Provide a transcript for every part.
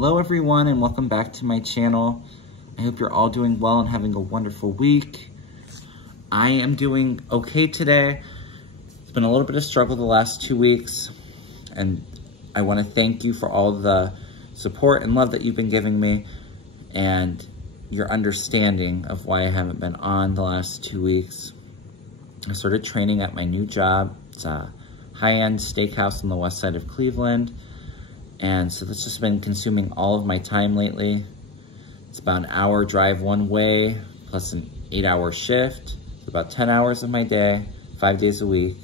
Hello everyone and welcome back to my channel. I hope you're all doing well and having a wonderful week. I am doing okay today. It's been a little bit of struggle the last 2 weeks, and I want to thank you for all the support and love that you've been giving me and your understanding of why I haven't been on the last 2 weeks. I started training at my new job. It's a high-end steakhouse on the west side of Cleveland. And so that's just been consuming all of my time lately. It's about an hour drive one way, plus an 8-hour shift. It's about 10 hours of my day, 5 days a week.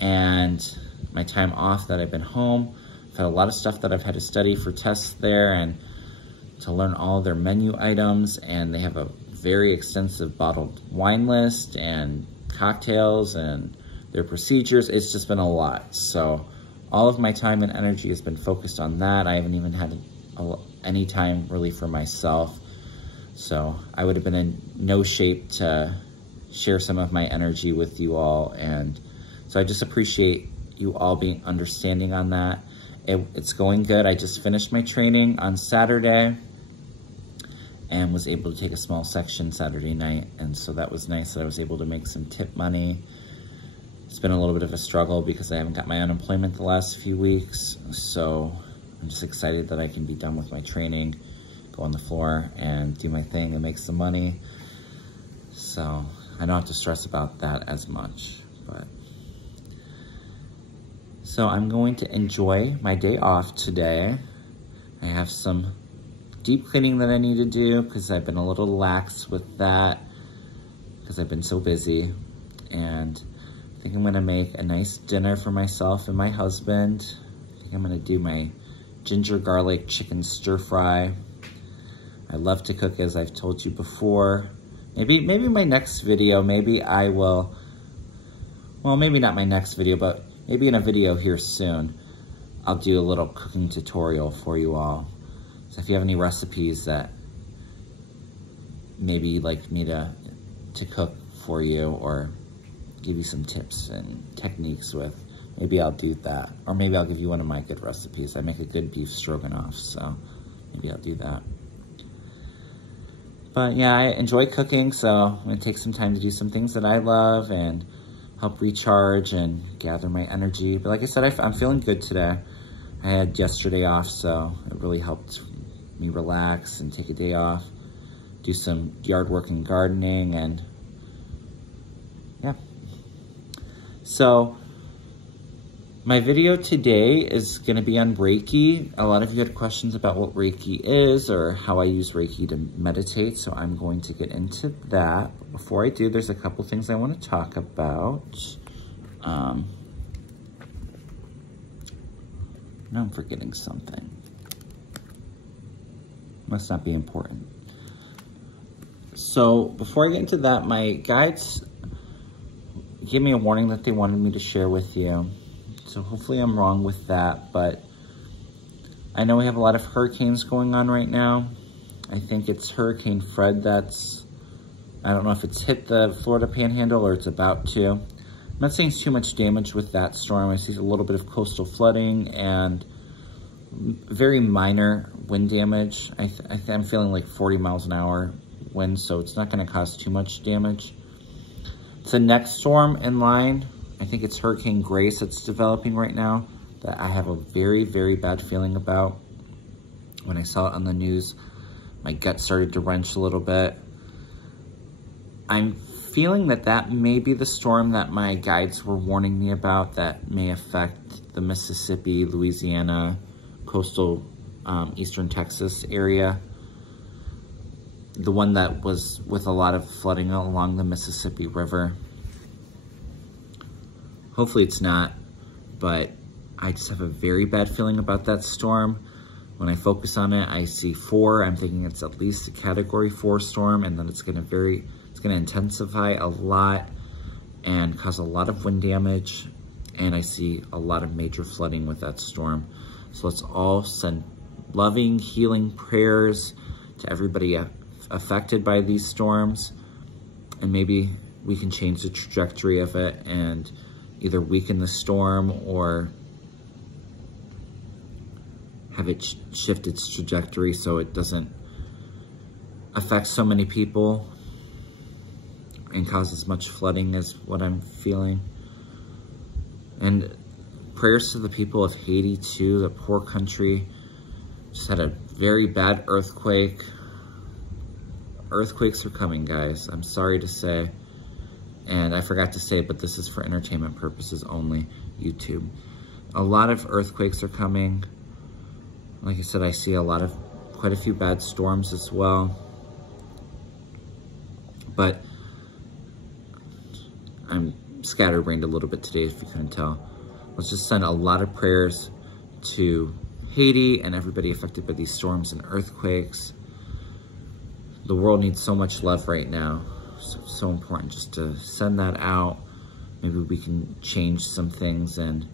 And my time off that I've been home, I've had a lot of stuff that I've had to study for tests there and to learn all of their menu items. And they have a very extensive bottled wine list and cocktails and their procedures. It's just been a lot. So all of my time and energy has been focused on that. I haven't even had any time really for myself. So I would have been in no shape to share some of my energy with you all. And so I just appreciate you all being understanding on that. It's going good. I just finished my training on Saturday and was able to take a small section Saturday night. And so that was nice that I was able to make some tip money. It's been a little bit of a struggle because I haven't got my unemployment the last few weeks. So I'm just excited that I can be done with my training, go on the floor and do my thing and make some money. So I don't have to stress about that as much. So I'm going to enjoy my day off today. I have some deep cleaning that I need to do because I've been a little lax with that because I've been so busy. And I think I'm gonna make a nice dinner for myself and my husband. I think I'm gonna do my ginger garlic chicken stir fry. I love to cook, as I've told you before. Maybe my next video, maybe I will, well, maybe not my next video, but maybe in a video here soon, I'll do a little cooking tutorial for you all. So if you have any recipes that maybe you'd like me to cook for you or give you some tips and techniques with, maybe I'll do that. Or maybe I'll give you one of my good recipes. I make a good beef stroganoff, so maybe I'll do that. But yeah, I enjoy cooking, so I'm gonna take some time to do some things that I love and help recharge and gather my energy. But like I said, I'm feeling good today. I had yesterday off, so it really helped me relax and take a day off, do some yard work and gardening, and yeah. So my video today is going to be on Reiki. A lot of you had questions about what Reiki is or how I use Reiki to meditate, so I'm going to get into that. But before I do, there's a couple things I want to talk about. Now I'm forgetting something. Must not be important. So before I get into that, my guides gave me a warning that they wanted me to share with you. So hopefully I'm wrong with that, but I know we have a lot of hurricanes going on right now. I think it's Hurricane Fred that's, I don't know if it's hit the Florida Panhandle or it's about to. I'm not seeing too much damage with that storm. I see a little bit of coastal flooding and very minor wind damage. I'm feeling like 40 miles an hour wind, so it's not gonna cause too much damage. The next storm in line, I think it's Hurricane Grace that's developing right now, that I have a very, very bad feeling about. When I saw it on the news, my gut started to wrench a little bit. I'm feeling that that may be the storm that my guides were warning me about that may affect the Mississippi, Louisiana, coastal eastern Texas area. The one that was with a lot of flooding along the Mississippi River. Hopefully it's not, but I just have a very bad feeling about that storm. When I focus on it, I see 4. I'm thinking it's at least a Category 4 storm, and then it's gonna intensify a lot and cause a lot of wind damage. And I see a lot of major flooding with that storm. So let's all send loving, healing prayers to everybody affected by these storms, and maybe we can change the trajectory of it and either weaken the storm or have it shift its trajectory so it doesn't affect so many people and cause as much flooding as what I'm feeling. And prayers to the people of Haiti too, the poor country. Just had a very bad earthquake. Earthquakes are coming, guys. I'm sorry to say. And I forgot to say, but this is for entertainment purposes only, YouTube. A lot of earthquakes are coming. Like I said, I see quite a few bad storms as well. But I'm scatterbrained a little bit today, if you couldn't tell. Let's just send a lot of prayers to Haiti and everybody affected by these storms and earthquakes. The world needs so much love right now. So important just to send that out. Maybe we can change some things and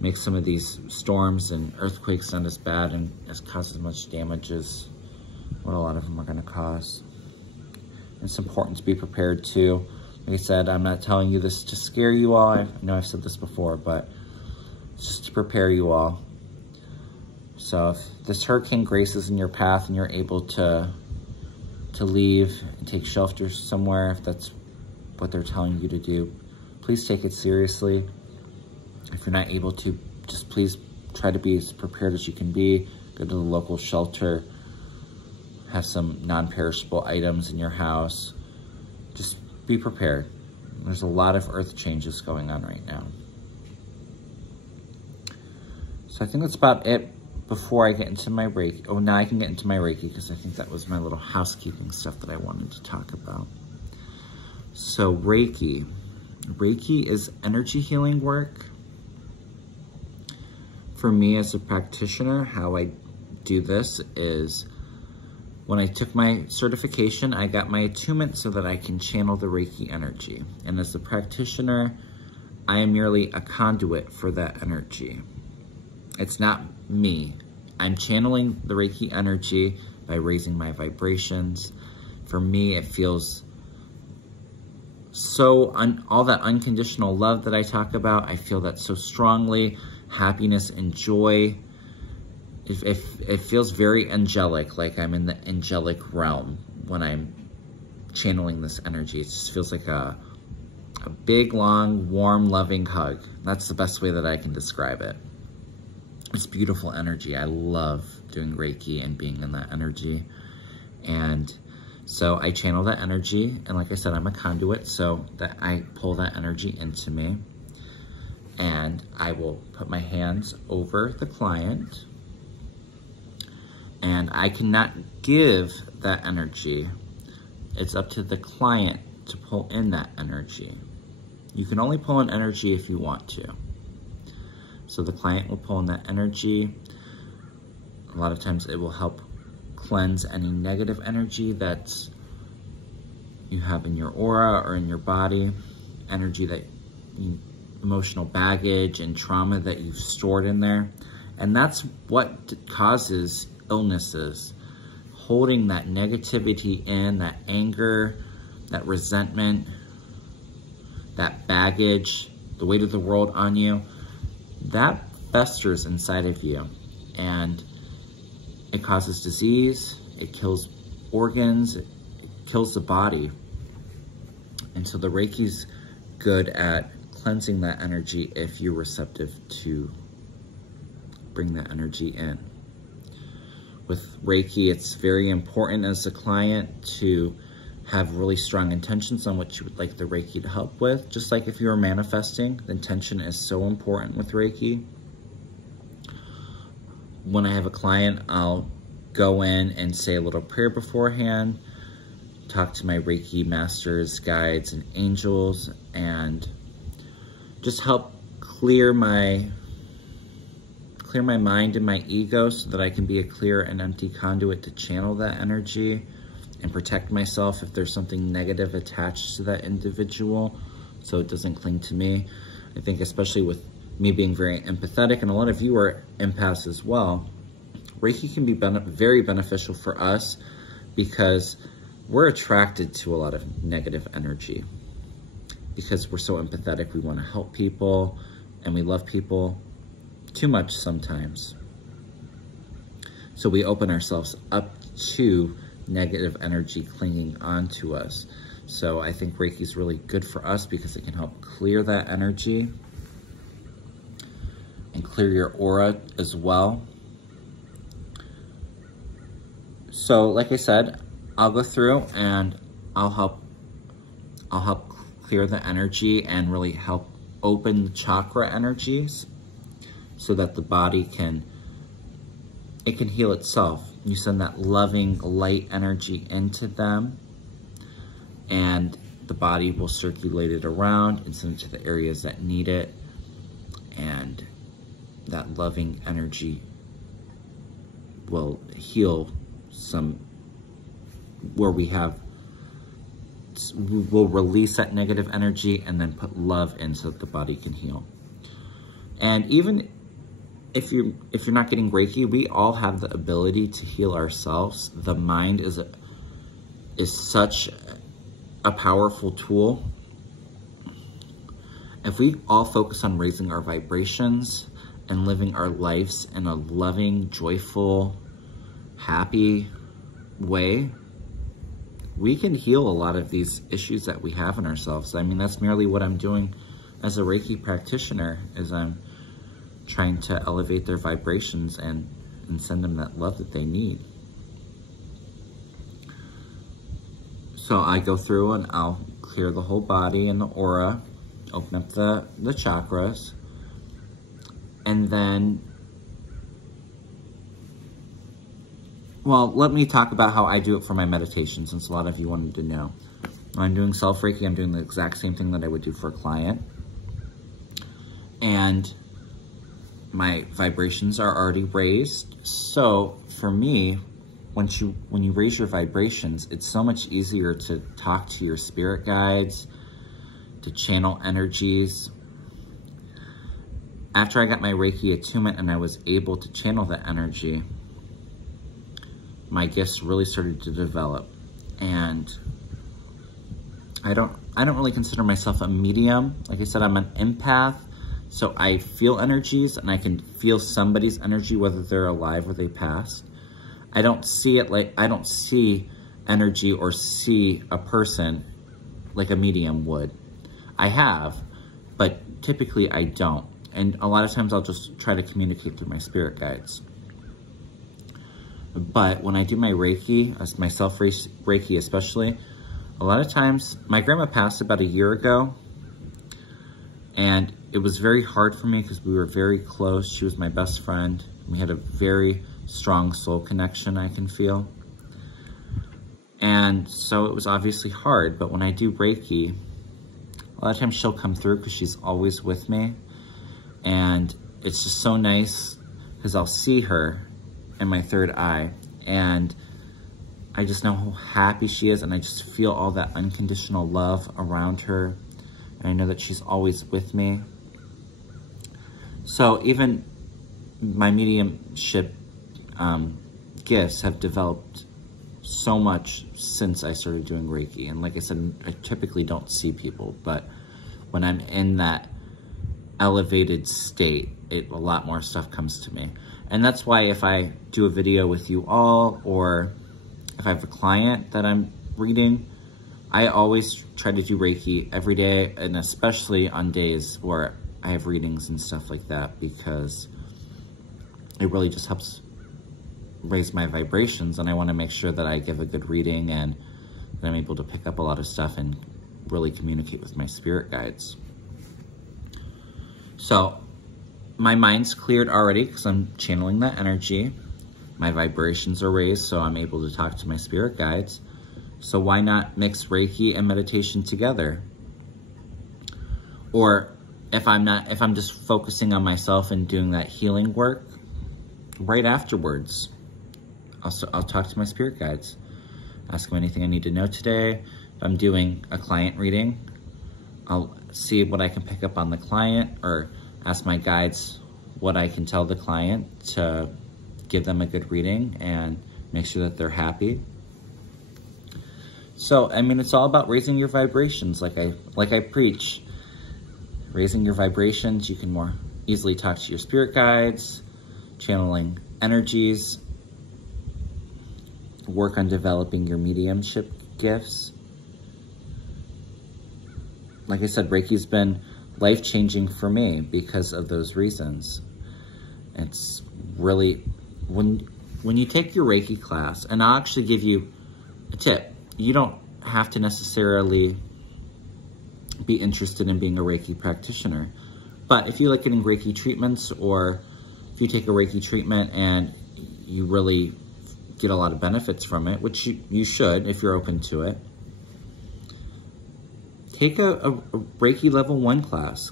make some of these storms and earthquakes not as bad and cause as much damage as what a lot of them are going to cause. It's important to be prepared too. Like I said, I'm not telling you this to scare you all. I know I've said this before, but it's just to prepare you all. So if this hurricane graces in your path and you're able to leave and take shelter somewhere, if that's what they're telling you to do, please take it seriously. If you're not able to, just please try to be as prepared as you can be. Go to the local shelter. Have some non-perishable items in your house. Just be prepared. There's a lot of earth changes going on right now. So I think that's about it before I get into my Reiki. Oh, now I can get into my Reiki because I think that was my little housekeeping stuff that I wanted to talk about. So Reiki. Reiki is energy healing work. For me as a practitioner, how I do this is when I took my certification, I got my attunement so that I can channel the Reiki energy. And as a practitioner, I am merely a conduit for that energy. It's not me. I'm channeling the Reiki energy by raising my vibrations. For me, it feels so, all that unconditional love that I talk about, I feel that so strongly. Happiness and joy. It feels very angelic, like I'm in the angelic realm when I'm channeling this energy. It just feels like a big, long, warm, loving hug. That's the best way that I can describe it. It's beautiful energy. I love doing Reiki and being in that energy. And so I channel that energy. And like I said, I'm a conduit, so that I pull that energy into me. And I will put my hands over the client. And I cannot give that energy. It's up to the client to pull in that energy. You can only pull in energy if you want to. So the client will pull in that energy. A lot of times it will help cleanse any negative energy that you have in your aura or in your body, energy that emotional baggage and trauma that you've stored in there. And that's what causes illnesses. Holding that negativity in, that anger, that resentment, that baggage, the weight of the world on you, that festers inside of you. And it causes disease, it kills organs, it kills the body. And so the Reiki's good at cleansing that energy if you're receptive to bring that energy in. With Reiki, it's very important as a client to have really strong intentions on what you would like the Reiki to help with. Just like if you were manifesting, the intention is so important with Reiki. When I have a client, I'll go in and say a little prayer beforehand, talk to my Reiki masters, guides, and angels, and just help clear my mind and my ego so that I can be a clear and empty conduit to channel that energy and protect myself if there's something negative attached to that individual so it doesn't cling to me. I think especially with me being very empathetic, and a lot of you are empaths as well, Reiki can be very beneficial for us because we're attracted to a lot of negative energy. Because we're so empathetic, we want to help people and we love people too much sometimes. So we open ourselves up to negative energy clinging onto us. So I think Reiki is really good for us because it can help clear that energy and clear your aura as well. So like I said, I'll go through and I'll help clear the energy and really help open the chakra energies so that the body can heal itself. You send that loving light energy into them and the body will circulate it around and send it to the areas that need it, and that loving energy will heal where we'll release that negative energy and then put love in so that the body can heal. And even if you're not getting Reiki, we all have the ability to heal ourselves. The mind is such a powerful tool. If we all focus on raising our vibrations and living our lives in a loving, joyful, happy way, we can heal a lot of these issues that we have in ourselves. I mean, that's merely what I'm doing as a Reiki practitioner, is I'm trying to elevate their vibrations and send them that love that they need. So I go through and I'll clear the whole body and the aura, open up the chakras, and then, well, let me talk about how I do it for my meditation, since a lot of you wanted to know. When I'm doing self-Reiki, I'm doing the exact same thing that I would do for a client. And my vibrations are already raised. So for me, when you raise your vibrations, it's so much easier to talk to your spirit guides, to channel energies. After I got my Reiki attunement and I was able to channel that energy, my gifts really started to develop. And I don't really consider myself a medium. Like I said, I'm an empath. So I feel energies and I can feel somebody's energy, whether they're alive or they passed. I don't see energy or see a person like a medium would. I have, but typically I don't. And a lot of times I'll just try to communicate through my spirit guides. But when I do my Reiki, my self-Reiki especially, a lot of times, my grandma passed about a year ago, and it was very hard for me because we were very close. She was my best friend. We had a very strong soul connection, I can feel. And so it was obviously hard, but when I do Reiki, a lot of times she'll come through because she's always with me. And it's just so nice because I'll see her in my third eye, and I just know how happy she is, and I just feel all that unconditional love around her, and I know that she's always with me. So even my mediumship gifts have developed so much since I started doing Reiki. And like I said, I typically don't see people, but when I'm in that elevated state, a lot more stuff comes to me. And that's why if I do a video with you all, or if I have a client that I'm reading, I always try to do Reiki every day, and especially on days where I have readings and stuff like that, because it really just helps raise my vibrations, and I want to make sure that I give a good reading and that I'm able to pick up a lot of stuff and really communicate with my spirit guides. So my mind's cleared already because I'm channeling that energy. My vibrations are raised, so I'm able to talk to my spirit guides. So why not mix Reiki and meditation together? Or if I'm just focusing on myself and doing that healing work, right afterwards, I'll talk to my spirit guides. Ask them anything I need to know today. If I'm doing a client reading, I'll see what I can pick up on the client, or ask my guides what I can tell the client to give them a good reading and make sure that they're happy. So, I mean, it's all about raising your vibrations, like I preach. Raising your vibrations, you can more easily talk to your spirit guides, channeling energies, work on developing your mediumship gifts. Like I said, Reiki's been life-changing for me because of those reasons. It's really, when you take your Reiki class, and I'll actually give you a tip. You don't have to necessarily be interested in being a Reiki practitioner. But if you like getting Reiki treatments, or if you take a Reiki treatment and you really get a lot of benefits from it, which you should if you're open to it, take a Reiki level 1 class,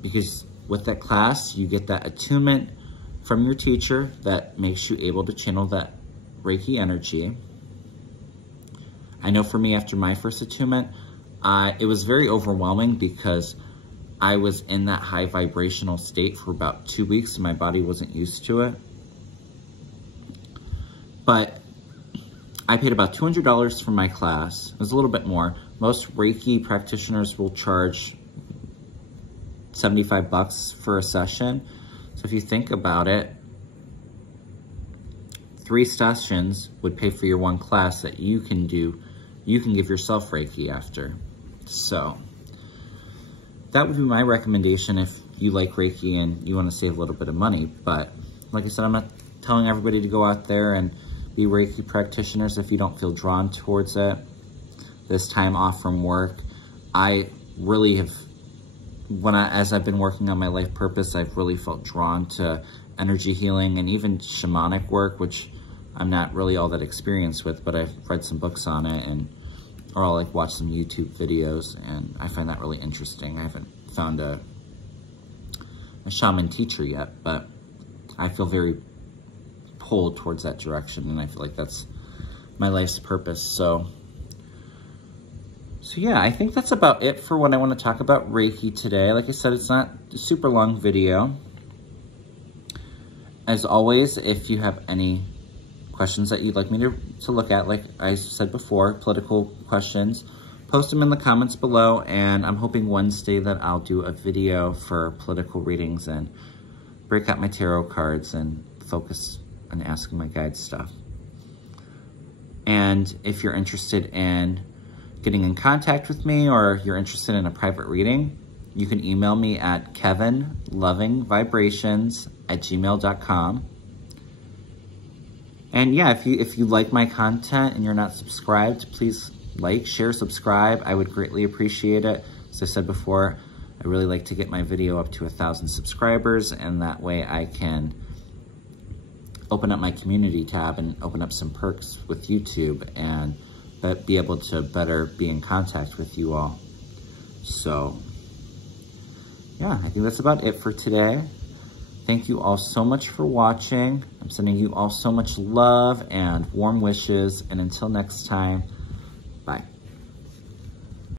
because with that class, you get that attunement from your teacher that makes you able to channel that Reiki energy. I know for me, after my first attunement, it was very overwhelming because I was in that high vibrational state for about 2 weeks and my body wasn't used to it. But I paid about $200 for my class. It was a little bit more. Most Reiki practitioners will charge $75 for a session. So if you think about it, 3 sessions would pay for your 1 class that you can do. You can give yourself Reiki after. So that would be my recommendation if you like Reiki and you want to save a little bit of money. But like I said, I'm not telling everybody to go out there and be Reiki practitioners if you don't feel drawn towards it. This time off from work, I really have, as I've been working on my life purpose, I've really felt drawn to energy healing and even shamanic work, which I'm not really all that experienced with, but I've read some books on it, or I'll like watch some YouTube videos, and I find that really interesting. I haven't found a shaman teacher yet, but I feel very pulled towards that direction, and I feel like that's my life's purpose. So yeah, I think that's about it for what I want to talk about Reiki today. Like I said, it's not a super long video. As always, if you have any questions that you'd like me to look at, like I said before, political questions, post them in the comments below, and I'm hoping Wednesday that I'll do a video for political readings and break out my tarot cards and focus on asking my guides stuff. And if you're interested in getting in contact with me, or you're interested in a private reading, you can email me at kevinlovingvibrations@gmail.com. And yeah, if you like my content and you're not subscribed, please like, share, subscribe. I would greatly appreciate it. As I said before, I really like to get my video up to 1,000 subscribers, and that way I can open up my community tab and open up some perks with YouTube and be able to better be in contact with you all. So yeah, I think that's about it for today. Thank you all so much for watching. I'm sending you all so much love and warm wishes. And until next time,